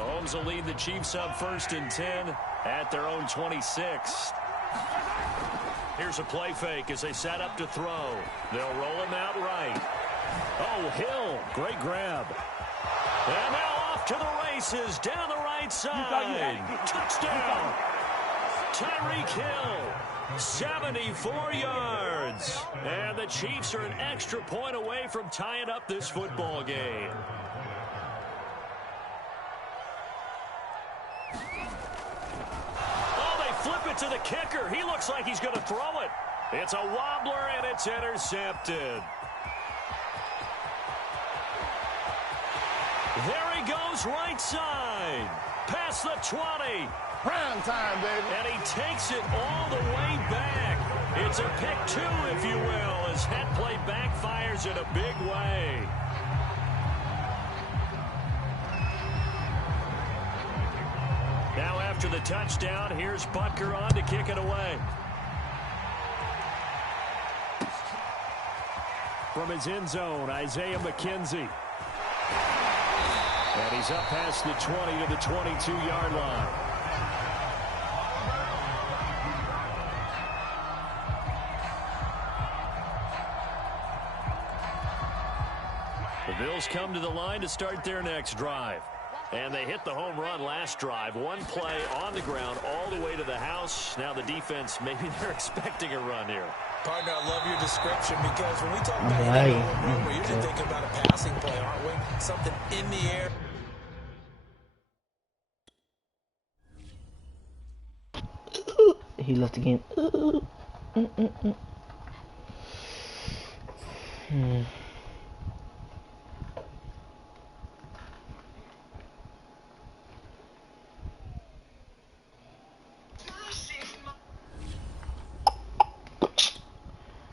Mahomes will lead the Chiefs up 1st and 10 at their own 26. Here's a play fake as they set up to throw. They'll roll him out right. Oh, Hill, great grab. And now off to the races, down the right side. Touchdown. Tyreek Hill, 74 yards. And the Chiefs are an extra point away from tying up this football game. Flip it to the kicker. He looks like he's going to throw it. It's a wobbler, and it's intercepted. There he goes, right side. Past the 20. Prime time, baby. And he takes it all the way back. It's a pick 2, if you will, as that play backfires in a big way. Now after the touchdown, here's Butker on to kick it away. From his end zone, Isaiah McKenzie. And he's up past the 20 to the 22-yard line. The Bills come to the line to start their next drive. And they hit the home run last drive. One play on the ground all the way to the house. Now the defense, maybe they're expecting a run here. Partner, I love your description because when we talk about hitting a home run, we're usually thinking about a passing play, aren't we? Something in the air. He left the game.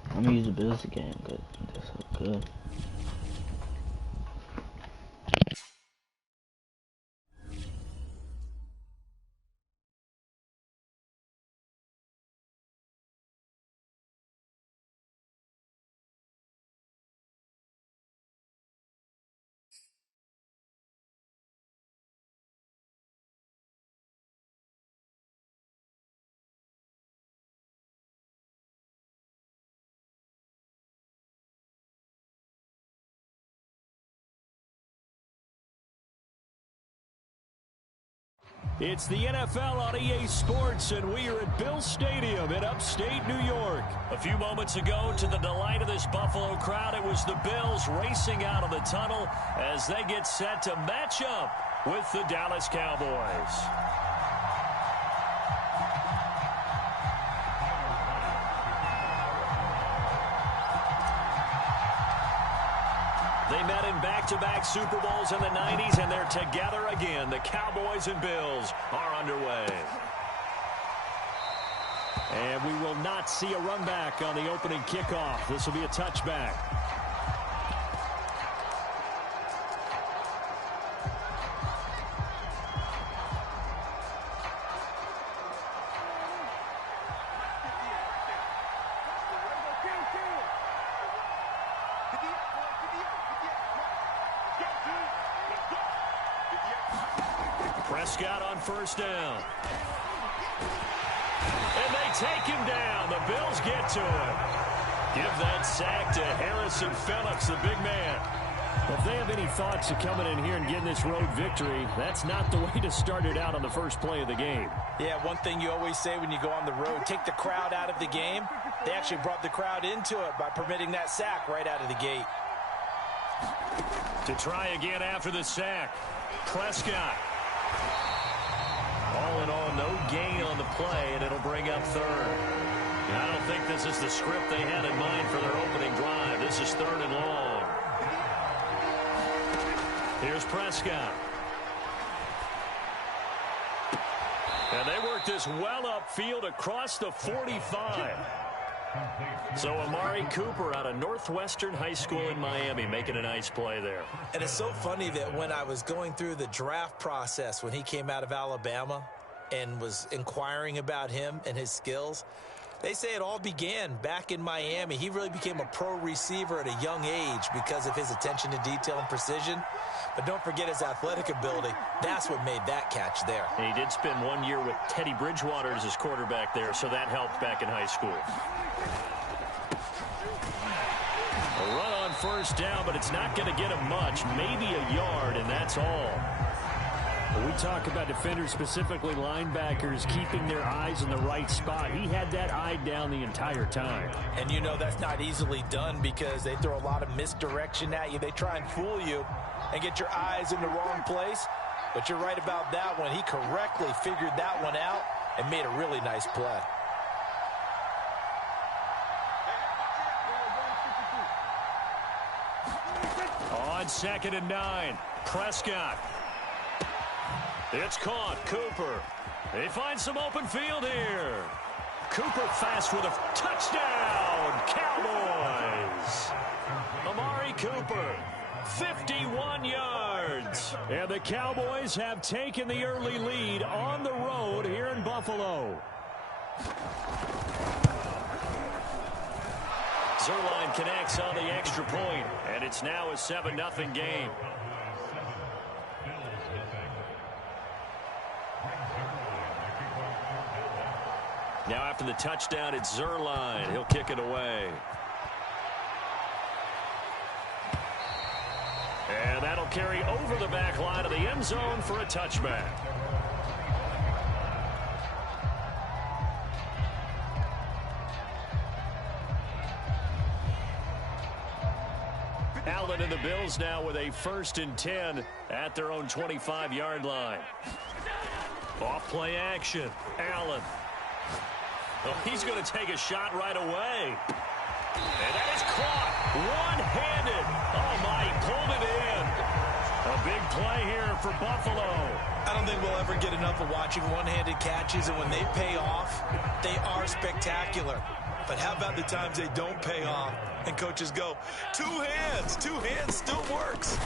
I'm gonna use the Bills again, but they're so good. It's the NFL on EA Sports, and we are at Bill Stadium in upstate New York. A few moments ago, to the delight of this Buffalo crowd, it was the Bills racing out of the tunnel as they get set to match up with the Dallas Cowboys. They met in back-to-back Super Bowls in the 90s, and they're together again. The Cowboys and Bills are underway. And we will not see a run back on the opening kickoff. This will be a touchback. Prescott on first down. And they take him down. The Bills get to him. Give that sack to Harrison Phillips, the big man. If they have any thoughts of coming in here and getting this road victory, that's not the way to start it out on the first play of the game. Yeah, one thing you always say when you go on the road, take the crowd out of the game. They actually brought the crowd into it by permitting that sack right out of the gate. To try again after the sack, Prescott. All in all, no gain on the play, and it'll bring up third. And I don't think this is the script they had in mind for their opening drive. This is 3rd and long. Here's Prescott. And they work this well upfield across the 45. So Amari Cooper out of Northwestern High School in Miami making a nice play there. And it's so funny that when I was going through the draft process when he came out of Alabama and was inquiring about him and his skills, They say it all began back in Miami. He really became a pro receiver at a young age because of his attention to detail and precision. But don't forget his athletic ability. That's what made that catch there. And he did spend 1 year with Teddy Bridgewater as his quarterback there, so that helped back in high school. A run on first down, but it's not going to get him much. Maybe a yard, and that's all. When we talk about defenders, specifically linebackers, keeping their eyes in the right spot, he had that eye down the entire time. And you know that's not easily done because they throw a lot of misdirection at you. They try and fool you and get your eyes in the wrong place. But you're right about that one. He correctly figured that one out and made a really nice play. On 2nd and 9, Prescott. It's caught. Cooper. They find some open field here. Cooper fast with a touchdown. Cowboys. Amari Cooper, 51 yards. And the Cowboys have taken the early lead on the road here in Buffalo. Zerline connects on the extra point, and it's now a 7-0 game. Now after the touchdown, it's Zerline. He'll kick it away. And that'll carry over the back line of the end zone for a touchback. Allen and the Bills now with a 1st and 10 at their own 25-yard line. Off play action. Allen. Oh, he's going to take a shot right away. And that is caught. One-handed. Oh, my, he pulled it in. A big play here for Buffalo. I don't think we'll ever get enough of watching one-handed catches, and when they pay off, they are spectacular. But how about the times they don't pay off and coaches go, two hands still works.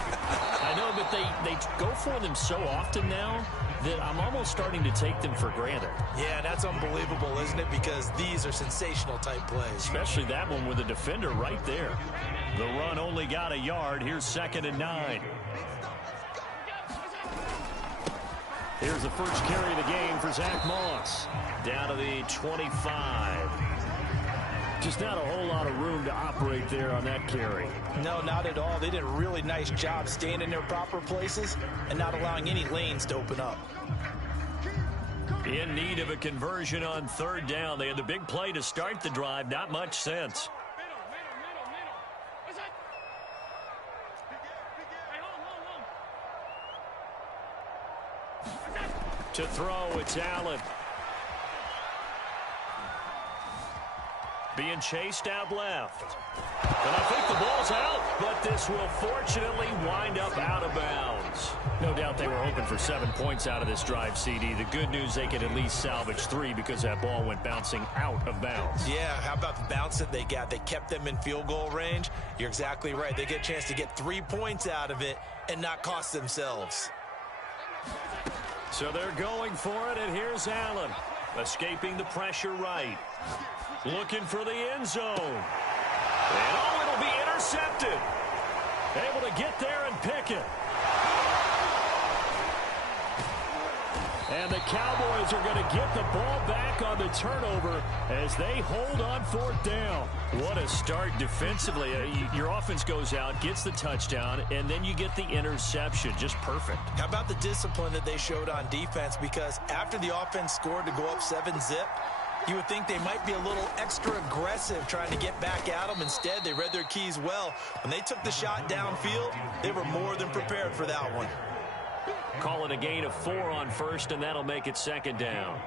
I know, but they go for them so often now that I'm almost starting to take them for granted. Yeah, that's unbelievable, isn't it? Because these are sensational type plays. Especially that one with the defender right there. The run only got a yard. Here's 2nd and 9. Here's the first carry of the game for Zach Moss. Down to the 25. Just not a whole lot of room to operate there on that carry. No, not at all. They did a really nice job staying in their proper places and not allowing any lanes to open up. In need of a conversion on 3rd down. They had the big play to start the drive. Not much sense. To throw, it's Allen. Being chased out left. And I think the ball's out, but this will fortunately wind up out of bounds. No doubt they were hoping for 7 points out of this drive, CD. The good news, they could at least salvage 3 because that ball went bouncing out of bounds. Yeah, how about the bounce that they got? They kept them in field goal range. You're exactly right. They get a chance to get 3 points out of it and not cost themselves. So they're going for it, and here's Allen. Escaping the pressure right. Looking for the end zone. And oh, it'll be intercepted. Able to get there and pick it. And the Cowboys are going to get the ball back on the turnover as they hold on 4th down. What a start defensively. Your offense goes out, gets the touchdown, and then you get the interception. Just perfect. How about the discipline that they showed on defense? Because after the offense scored to go up 7-zip, you would think they might be a little extra aggressive trying to get back at them. Instead, they read their keys well. When they took the shot downfield, they were more than prepared for that one. Call it a gain of 4 on 1st, and that'll make it 2nd down.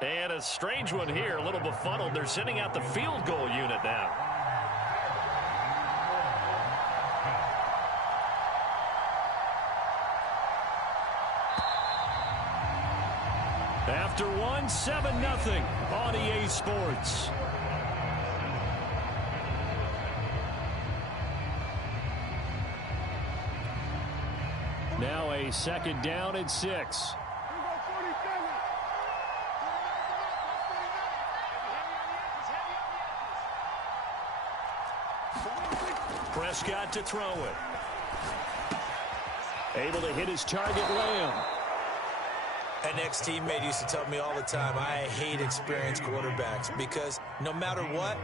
And a strange one here, a little befuddled. They're sending out the field goal unit now. After one, 7-0 on EA Sports. Now a a second down and 6. Prescott to throw it. Able to hit his target, Lamb. An ex-teammate used to tell me all the time, I hate experienced quarterbacks because no matter what,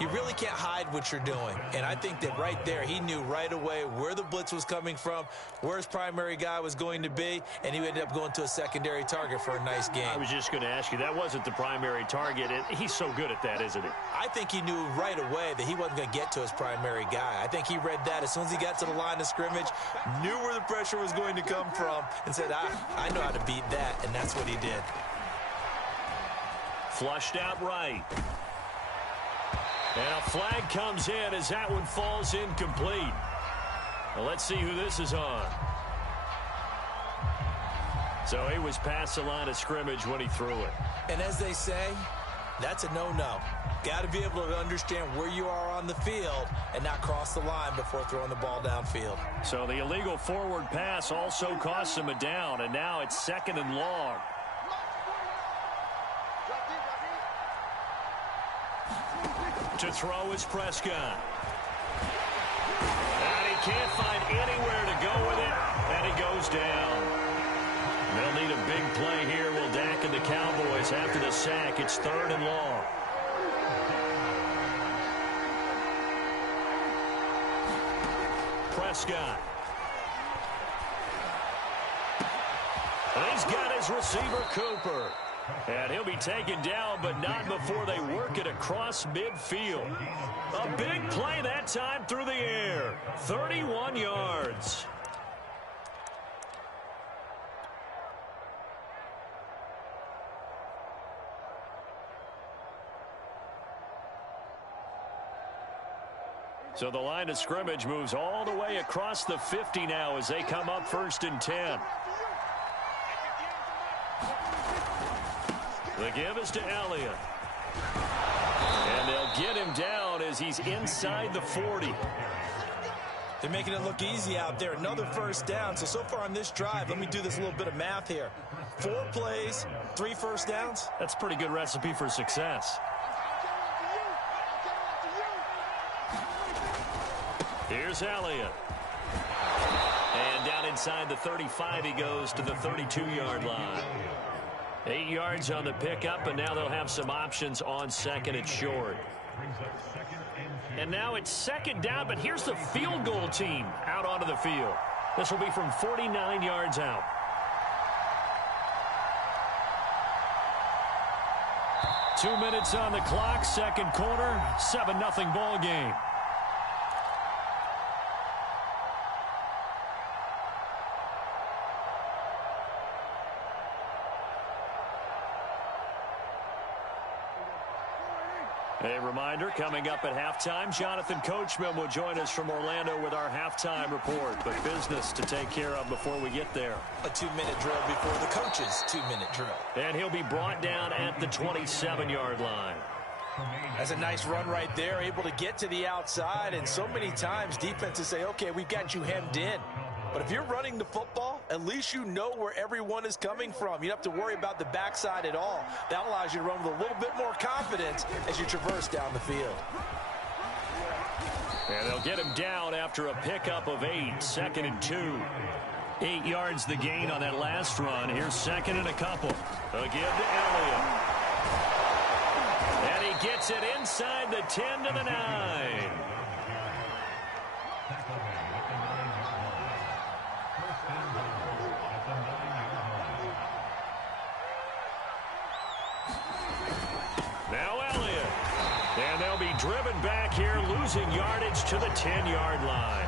you really can't hide what you're doing. And I think that right there, he knew right away where the blitz was coming from, where his primary guy was going to be, and he ended up going to a secondary target for a nice game. I was just going to ask you, that wasn't the primary target, and he's so good at that, isn't he? I think he knew right away that he wasn't going to get to his primary guy. I think he read that as soon as he got to the line of scrimmage, knew where the pressure was going to come from, and said, I know how to beat that, and that's what he did. Flushed out right. And a flag comes in as that one falls incomplete. Well, let's see who this is on. So he was past the line of scrimmage when he threw it. And as they say, that's a no-no. Got to be able to understand where you are on the field and not cross the line before throwing the ball downfield. So the illegal forward pass also costs him a down, and now it's 2nd and long. To throw is Prescott. And he can't find anywhere to go with it, and he goes down. They'll need a big play here. Will Dak and the Cowboys after the sack. It's 3rd and long. Prescott. And he's got his receiver, Cooper. And he'll be taken down, but not before they work it across midfield. A big play that time through the air. 31 yards. So the line of scrimmage moves all the way across the 50 now as they come up 1st and 10. The give is to Elliott. And they'll get him down as he's inside the 40. They're making it look easy out there. Another 1st down. So far on this drive, let me do this little bit of math here. 4 plays, 3 first downs. That's a pretty good recipe for success. Here's Elliott. And down inside the 35 he goes to the 32-yard line. 8 yards on the pickup, and now they'll have some options on 2nd and short. And now it's 2nd down, but here's the field goal team out onto the field. This will be from 49 yards out. Two minutes on the clock, 2nd quarter, 7-0 ball game. A reminder, coming up at halftime, Jonathan Coachman will join us from Orlando with our halftime report. But business to take care of before we get there. A 2-minute drill before the coach's 2-minute drill. And he'll be brought down at the 27-yard line. That's a nice run right there, able to get to the outside. And so many times defenses say, okay, we've got you hemmed in. But if you're running the football, at least you know where everyone is coming from. You don't have to worry about the backside at all. That allows you to run with a little bit more confidence as you traverse down the field. And they'll get him down after a pickup of 8, 2nd and 2. 8 yards the gain on that last run. Here's 2nd and a couple. A give to Elliott. And he gets it inside the 10 to the 9. Now Elliott. And they'll be driven back here, losing yardage to the 10-yard line.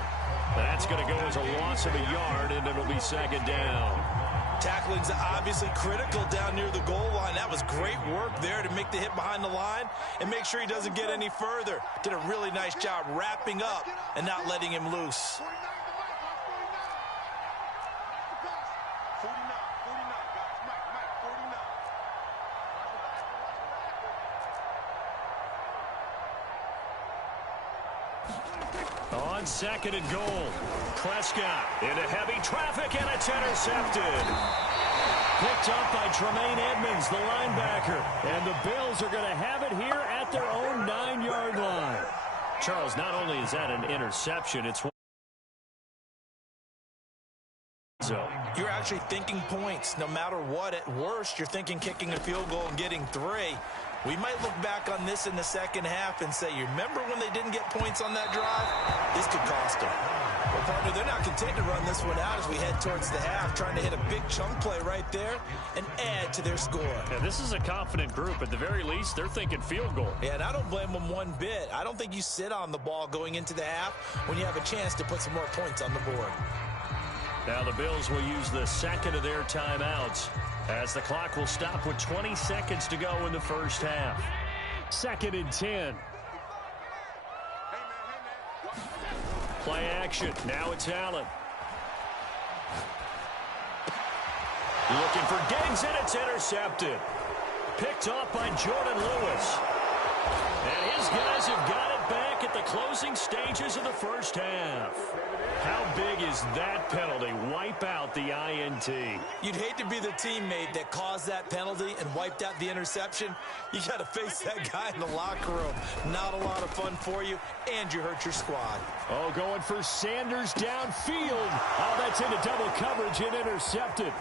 That's going to go as a loss of a yard, and it'll be 2nd down. Tackling's obviously critical down near the goal line. That was great work there to make the hit behind the line and make sure he doesn't get any further. Did a really nice job wrapping up and not letting him loose. On second and goal, Prescott into heavy traffic, and it's intercepted. Picked up by Tremaine Edmonds, the linebacker. And the Bills are going to have it here at their own 9-yard line. Charles, not only is that an interception, it's so you're actually thinking points no matter what. At worst, you're thinking kicking a field goal and getting 3. We might look back on this in the second half and say, you remember when they didn't get points on that drive? This could cost them. Well, partner, they're not content to run this one out as we head towards the half, trying to hit a big chunk play right there and add to their score. Yeah, this is a confident group. At the very least, they're thinking field goal. Yeah, and I don't blame them one bit. I don't think you sit on the ball going into the half when you have a chance to put some more points on the board. Now the Bills will use the second of their timeouts as the clock will stop with 20 seconds to go in the first half. 2nd and 10. Play action. Now it's Allen. Looking for Diggs, and it's intercepted. Picked off by Jordan Lewis. And his guys have got it back at the closing stages of the first half. How big is that penalty? Wipe out the INT. You'd hate to be the teammate that caused that penalty and wiped out the interception. You got to face that guy in the locker room. Not a lot of fun for you, and you hurt your squad. Oh, going for Sanders downfield. Oh, that's into double coverage and intercepted.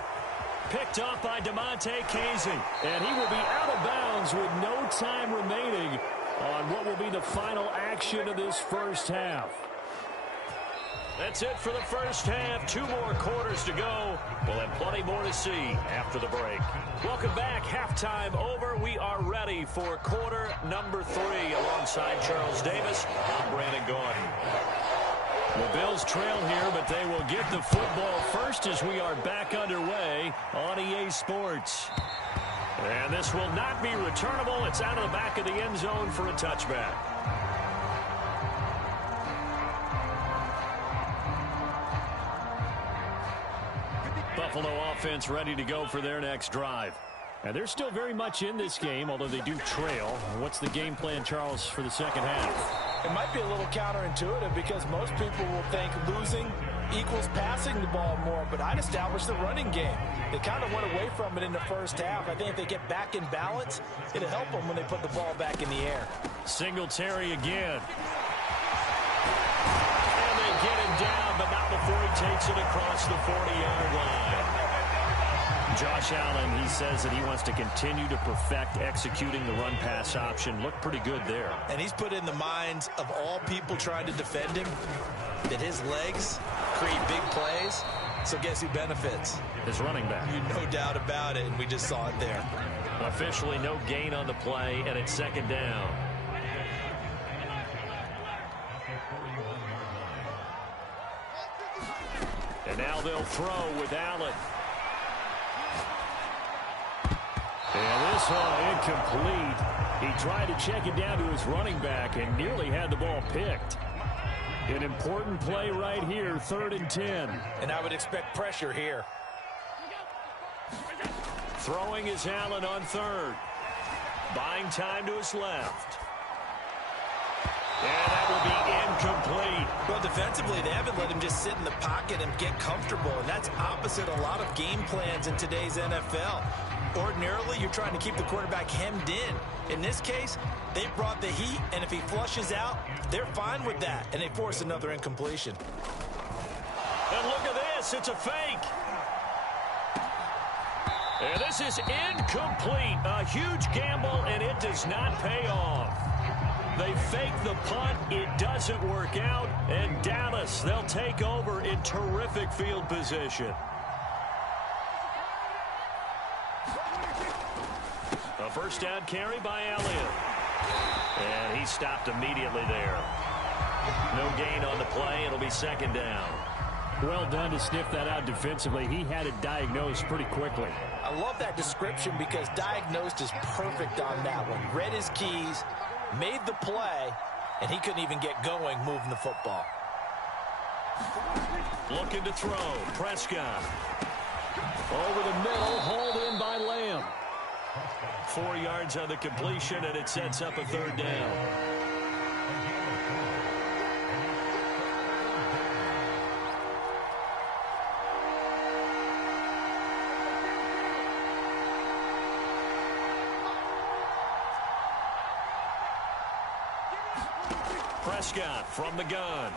Picked off by DeMonte Casey. And he will be out of bounds with no time remaining on what will be the final action of this first half. That's it for the first half. 2 more quarters to go. We'll have plenty more to see after the break. Welcome back. Halftime over. We are ready for quarter number 3. Alongside Charles Davis, I'm Brandon Gordon. The Bills trail here, but they will get the football first as we are back underway on EA Sports. And this will not be returnable. It's out of the back of the end zone for a touchback. Buffalo offense ready to go for their next drive. And they're still very much in this game, although they do trail. What's the game plan, Charles, for the second half? It might be a little counterintuitive because most people will think losing equals passing the ball more, but I'd establish the running game. They kind of went away from it in the first half. I think if they get back in balance, it'll help them when they put the ball back in the air. Singletary again. And they get him down, but not before he takes it across the 40-yard line. Josh Allen, he says that he wants to continue to perfect executing the run-pass option. Looked pretty good there. And he's put in the minds of all people trying to defend him that his legs create big plays. So guess who benefits? His running back. No doubt about it, and we just saw it there. Officially no gain on the play, and it's second down. And now they'll throw with Allen. And this one incomplete. He tried to check it down to his running back and nearly had the ball picked. An important play right here, 3rd and 10. And I would expect pressure here. Throwing is Allen on 3rd. Buying time to his left. And that will be incomplete. Well, defensively, they haven't let him just sit in the pocket and get comfortable, and that's opposite a lot of game plans in today's NFL. Ordinarily, you're trying to keep the quarterback hemmed in. In this case, they brought the heat, and if he flushes out, they're fine with that, and they force another incompletion. And look at this. It's a fake. And this is incomplete. A huge gamble, and it does not pay off. They fake the punt. It doesn't work out. And Dallas, they'll take over in terrific field position. A first down carry by Elliott. And he stopped immediately there. No gain on the play. It'll be second down. Well done to sniff that out defensively. He had it diagnosed pretty quickly. I love that description because diagnosed is perfect on that one. Read his keys, made the play, and he couldn't even get going moving the football. Looking to throw. Prescott. Over the middle, hauled in by Lamb. 4 yards on the completion, and it sets up a 3rd down. Prescott from the gun.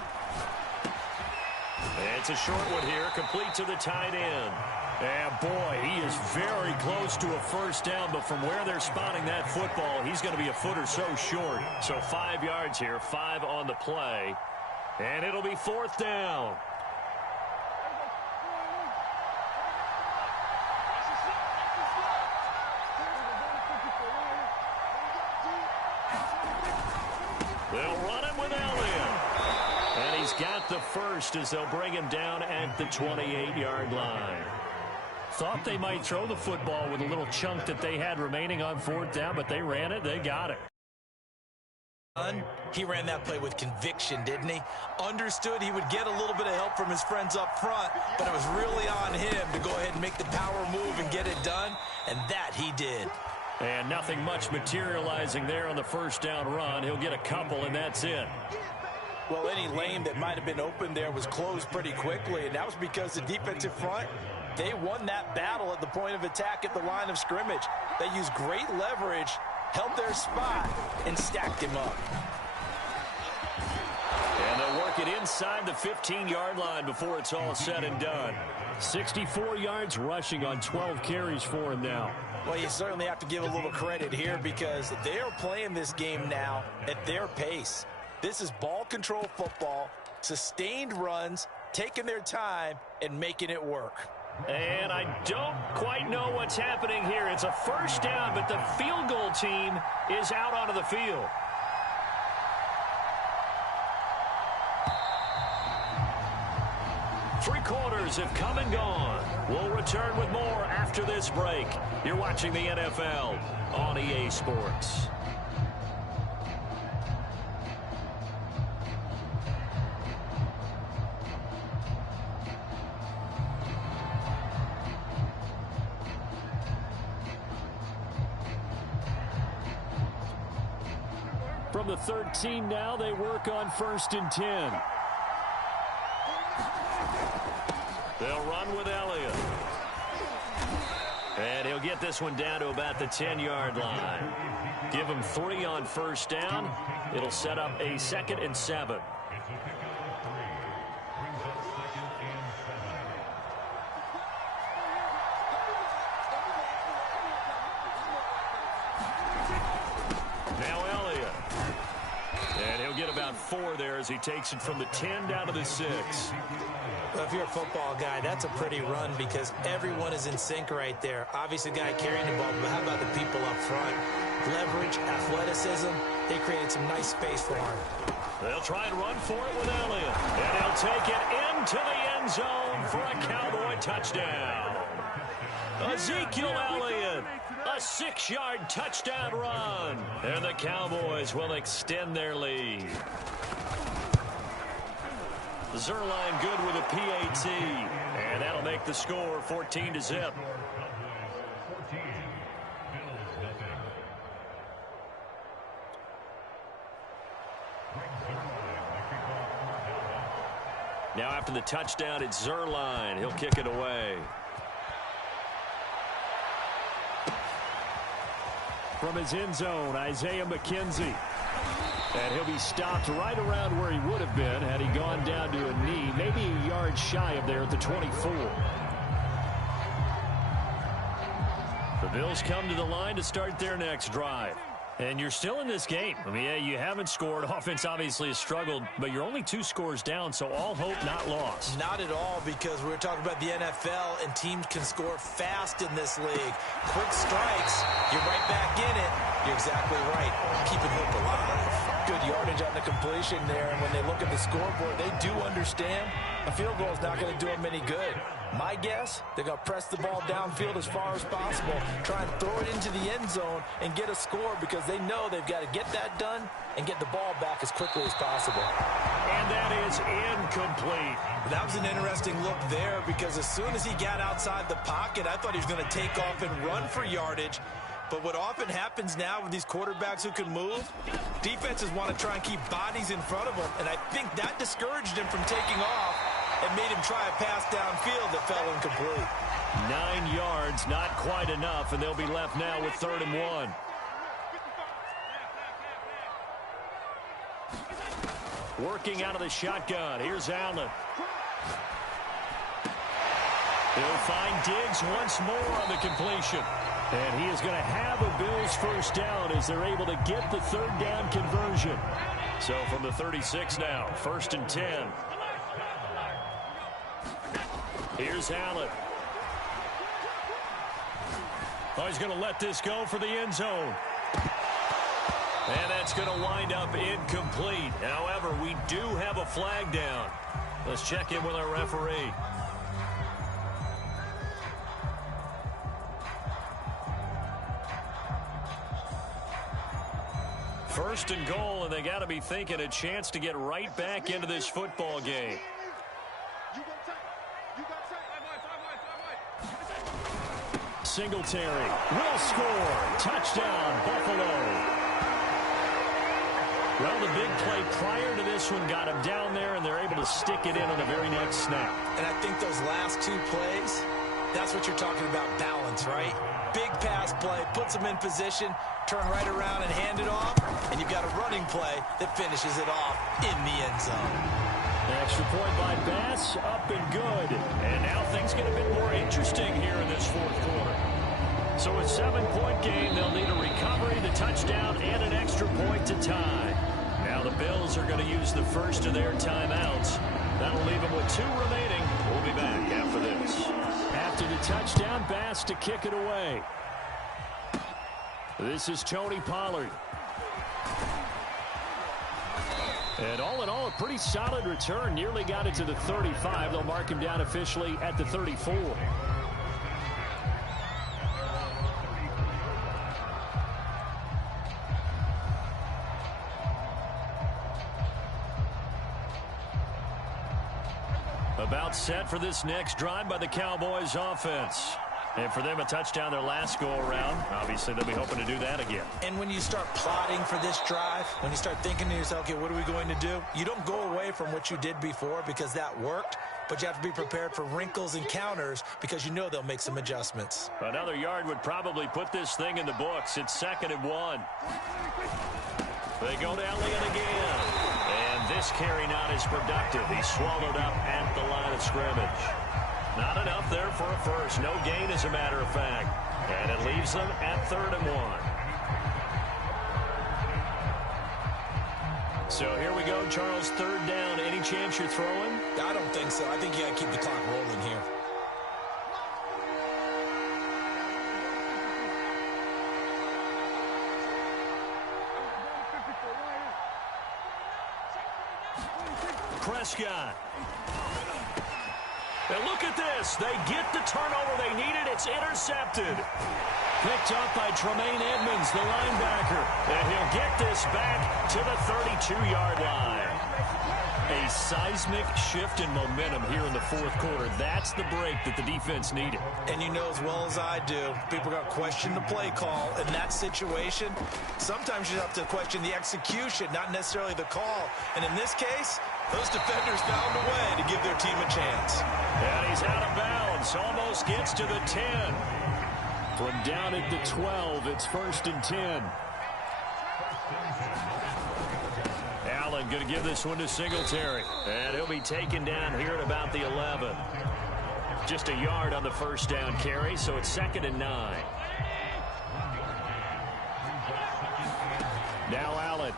It's a short one here, complete to the tight end. And boy, he is very close to a first down, but from where they're spotting that football, he's going to be a foot or so short. So 5 yards here, 5 on the play, and it'll be 4th down. They'll run it with Elliott. And he's got the first as they'll bring him down at the 28-yard line. Thought they might throw the football with a little chunk that they had remaining on 4th down, but they ran it. They got it. He ran that play with conviction, didn't he? Understood he would get a little bit of help from his friends up front, but it was really on him to go ahead and make the power move and get it done, and that he did. And nothing much materializing there on the first down run. He'll get a couple, and that's it. Well, any lane that might have been open there was closed pretty quickly, and that was because the defensive front, they won that battle at the point of attack at the line of scrimmage. They used great leverage, held their spot, and stacked him up. And they'll work it inside the 15-yard line before it's all said and done. 64 yards rushing on 12 carries for him now. Well, you certainly have to give a little credit here because they are playing this game now at their pace. This is ball control football, sustained runs, taking their time, and making it work. And I don't quite know what's happening here. It's a first down, but the field goal team is out onto the field. Three quarters have come and gone. We'll return with more after this break. You're watching the NFL on EA Sports. From the 13 now, they work on 1st and 10. They'll run with Elliott. And he'll get this one down to about the 10-yard line. Give him 3 on first down. It'll set up a 2nd and 7. Now Elliott. And he'll get about 4 there as he takes it from the 10 down to the 6. Well, if you're a football guy, that's a pretty run because everyone is in sync right there. Obviously, the guy carrying the ball, but how about the people up front? Leverage, athleticism, they created some nice space for him. They'll try and run for it with Elliott. And he'll take it into the end zone for a Cowboy touchdown. Ezekiel Elliott, a 6-yard touchdown run. And the Cowboys will extend their lead. Zerline good with a PAT, and that'll make the score 14-0. Now after the touchdown, it's Zerline. He'll kick it away. From his end zone, Isaiah McKenzie. And he'll be stopped right around where he would have been had he gone down to a knee, maybe a yard shy of there at the 24. The Bills come to the line to start their next drive. And you're still in this game. I mean, yeah, you haven't scored. Offense obviously has struggled, but you're only 2 scores down, so all hope not lost. Not at all, because we're talking about the NFL, and teams can score fast in this league. Quick strikes, you're right back in it. You're exactly right. Keeping hope alive. Good yardage on the completion there, and when they look at the scoreboard, they do understand a field goal is not going to do them any good. My guess, they're going to press the ball downfield as far as possible, try and throw it into the end zone and get a score because they know they've got to get that done and get the ball back as quickly as possible. And that is incomplete. That was an interesting look there because as soon as he got outside the pocket, I thought he was going to take off and run for yardage. But what often happens now with these quarterbacks who can move, defenses want to try and keep bodies in front of them, and I think that discouraged him from taking off and made him try a pass downfield that fell incomplete. 9 yards, not quite enough, and they'll be left now with 3rd and 1. Working out of the shotgun. Here's Allen. He'll find Diggs once more on the completion. And he is going to have a Bills first down as they're able to get the third down conversion. So from the 36 now, 1st and 10. Here's Allen. Oh, he's going to let this go for the end zone. And that's going to wind up incomplete. However, we do have a flag down. Let's check in with our referee. First and goal, and they got to be thinking a chance to get right back into this football game. Singletary will score. Touchdown, Buffalo. Well, the big play prior to this one got him down there, and they're able to stick it in on the very next snap. And I think those last two plays, that's what you're talking about, balance, right? Big pass play, puts them in position, turn right around and hand it off, and you've got a running play that finishes it off in the end zone. Extra point by Bass, up and good. And now things get a bit more interesting here in this fourth quarter. So a 7-point game, they'll need a recovery, the touchdown, and an extra point to tie. Now the Bills are going to use the first of their timeouts. That'll leave them with 2 remaining. We'll be back after this. After the touchdown, Bass to kick it away. This is Tony Pollard. And all in all, a pretty solid return. Nearly got it to the 35. They'll mark him down officially at the 34. About set for this next drive by the Cowboys offense. And for them, a touchdown their last go-around. Obviously, they'll be hoping to do that again. And when you start plotting for this drive, when you start thinking to yourself, okay, what are we going to do? You don't go away from what you did before because that worked, but you have to be prepared for wrinkles and counters because you know they'll make some adjustments. Another yard would probably put this thing in the books. It's 2nd and 1. They go to Elliott again. And this carry not as productive. He's swallowed up at the line of scrimmage. Not enough there for a first. No gain, as a matter of fact. And it leaves them at 3rd and 1. So here we go, Charles, 3rd down. Any chance you're throwing? I don't think so. I think you got to keep the clock rolling here. Prescott. And look at this. They get the turnover they needed. It's intercepted. Picked up by Tremaine Edmonds, the linebacker. And he'll get this back to the 32-yard line. A seismic shift in momentum here in the fourth quarter. That's the break that the defense needed. And you know as well as I do, people are going to question the play call in that situation. Sometimes you have to question the execution, not necessarily the call. And in this case, those defenders found a way to give their team a chance. And he's out of bounds. Almost gets to the 10. From down at the 12, it's 1st and 10. Allen going to give this one to Singletary. And he'll be taken down here at about the 11. Just a yard on the first down carry, so it's 2nd and 9. Now Allen.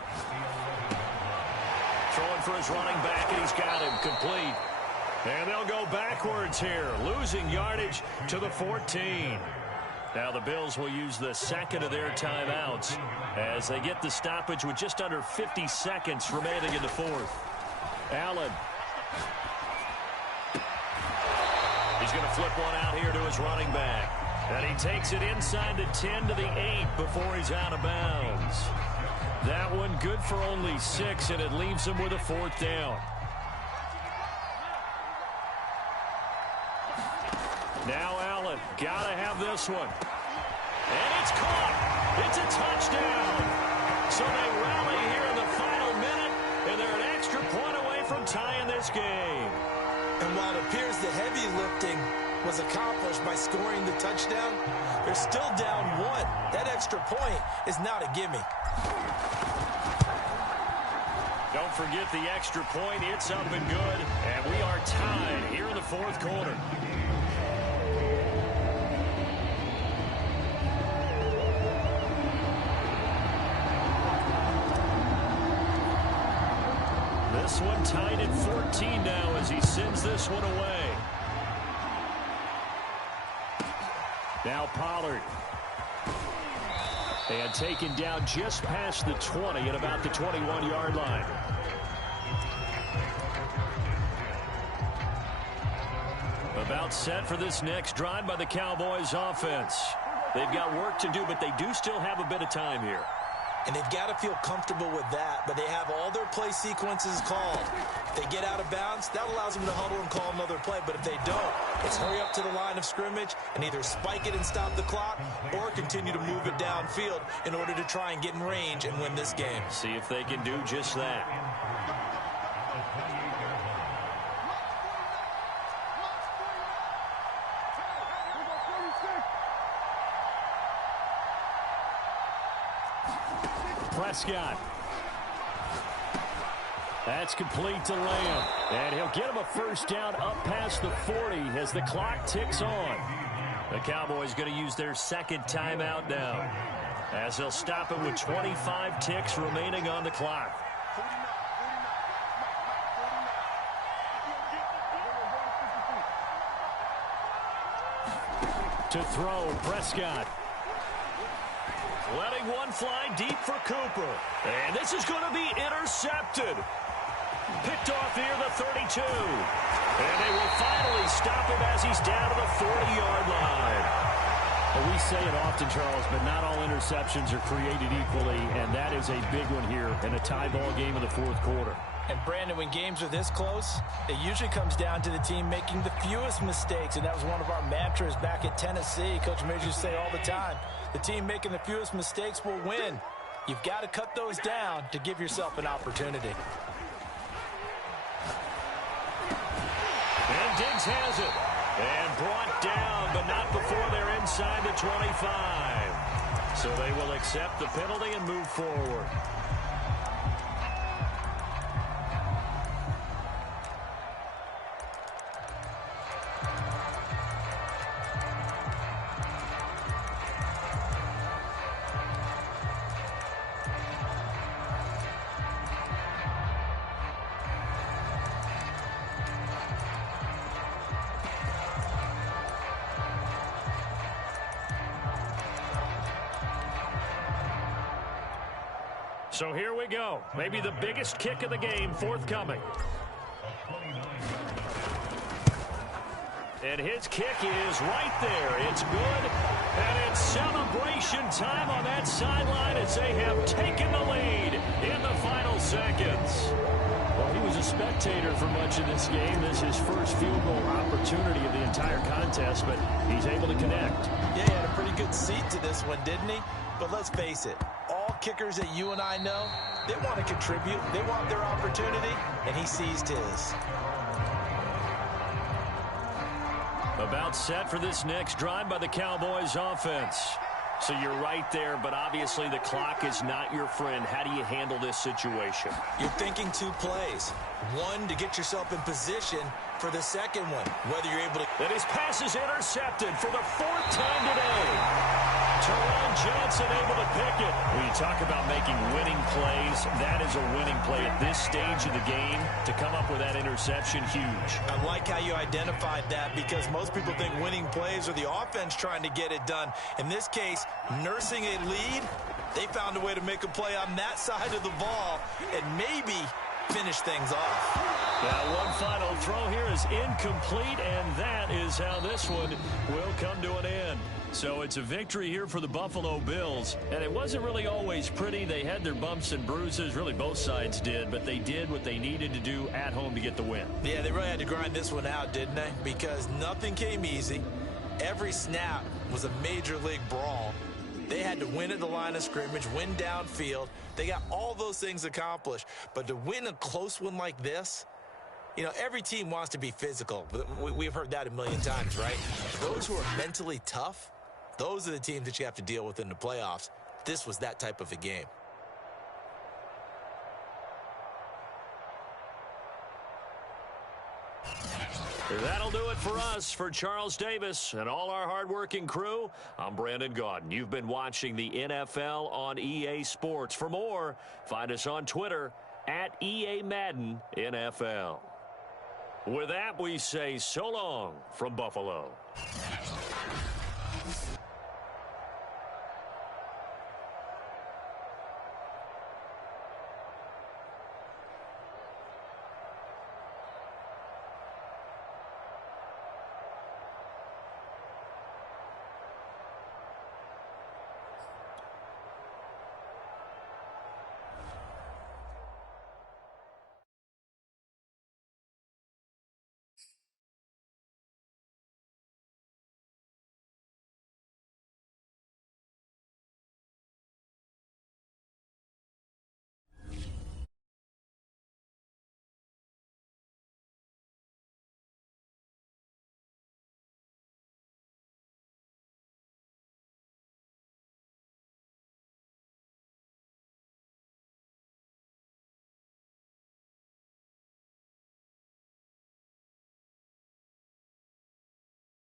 Throwing for his running back, and he's got him complete. And they'll go backwards here, losing yardage to the 14. Now the Bills will use the 2nd of their timeouts as they get the stoppage with just under 50 seconds remaining in the 4th. Allen. He's going to flip one out here to his running back. And he takes it inside the 10 to the 8 before he's out of bounds. That one good for only 6, and it leaves him with a 4th down. Now Allen, gotta have this one. And it's caught. It's a touchdown. So they rally here in the final minute, and they're an extra point away from tying this game. And while it appears the heavy lifting was accomplished by scoring the touchdown, they're still down 1. That extra point is not a gimme. Don't forget the extra point. It's up and good. And we are tied here in the fourth quarter. This one tied at 14 now as he sends this one away. Now Pollard. And taken down just past the 20 at about the 21-yard line. About set for this next drive by the Cowboys offense. They've got work to do, but they do still have a bit of time here. And they've got to feel comfortable with that, but they have all their play sequences called. If they get out of bounds, that allows them to huddle and call another play. But if they don't, it's hurry up to the line of scrimmage and either spike it and stop the clock or continue to move it downfield in order to try and get in range and win this game. See if they can do just that. Prescott. That's complete to Lamb. And he'll get him a first down up past the 40 as the clock ticks on. The Cowboys going to use their second timeout now as they'll stop it with 25 ticks remaining on the clock. To throw, Prescott. Letting one fly deep for Cooper. And this is going to be intercepted. Picked off near the 32. And they will finally stop him as he's down to the 40-yard line. Well, we say it often, Charles, but not all interceptions are created equally, and that is a big one here in a tie ball game in the fourth quarter. And, Brandon, when games are this close, it usually comes down to the team making the fewest mistakes, and that was one of our mantras back at Tennessee. Coach Major used to say all the time, the team making the fewest mistakes will win. You've got to cut those down to give yourself an opportunity. And Diggs has it. And brought down, but not before they're inside the 25. So they will accept the penalty and move forward. So here we go. Maybe the biggest kick of the game forthcoming. And his kick is right there. It's good. And it's celebration time on that sideline as they have taken the lead in the final seconds. Well, he was a spectator for much of this game. This is his first field goal opportunity of the entire contest, but he's able to connect. Yeah, he had a pretty good seat to this one, didn't he? But let's face it, all kickers that you and I know, they want to contribute. They want their opportunity, and he seized his. About set for this next drive by the Cowboys offense. So you're right there, but obviously the clock is not your friend. How do you handle this situation? You're thinking two plays. One, to get yourself in position for the second one, whether you're able to... And his pass is intercepted for the fourth time today. Teron Johnson able to pick it. When you talk about making winning plays, that is a winning play at this stage of the game. To come up with that interception, huge. I like how you identified that because most people think winning plays are the offense trying to get it done. In this case, nursing a lead, they found a way to make a play on that side of the ball and maybe finish things off. Now one final throw here is incomplete, and that is how this one will come to an end. So it's a victory here for the Buffalo Bills, and it wasn't really always pretty. They had their bumps and bruises, really both sides did, but they did what they needed to do at home to get the win. Yeah, they really had to grind this one out, didn't they? Because nothing came easy. Every snap was a major league brawl. They had to win at the line of scrimmage, win downfield. They got all those things accomplished. But to win a close one like this, you know, every team wants to be physical. We've heard that a million times, right? Those who are mentally tough, those are the teams that you have to deal with in the playoffs. This was that type of a game. That'll do it for us. For Charles Davis and all our hardworking crew, I'm Brandon Gaudin. You've been watching the NFL on EA Sports. For more, find us on Twitter at EA Madden NFL. With that, we say so long from Buffalo.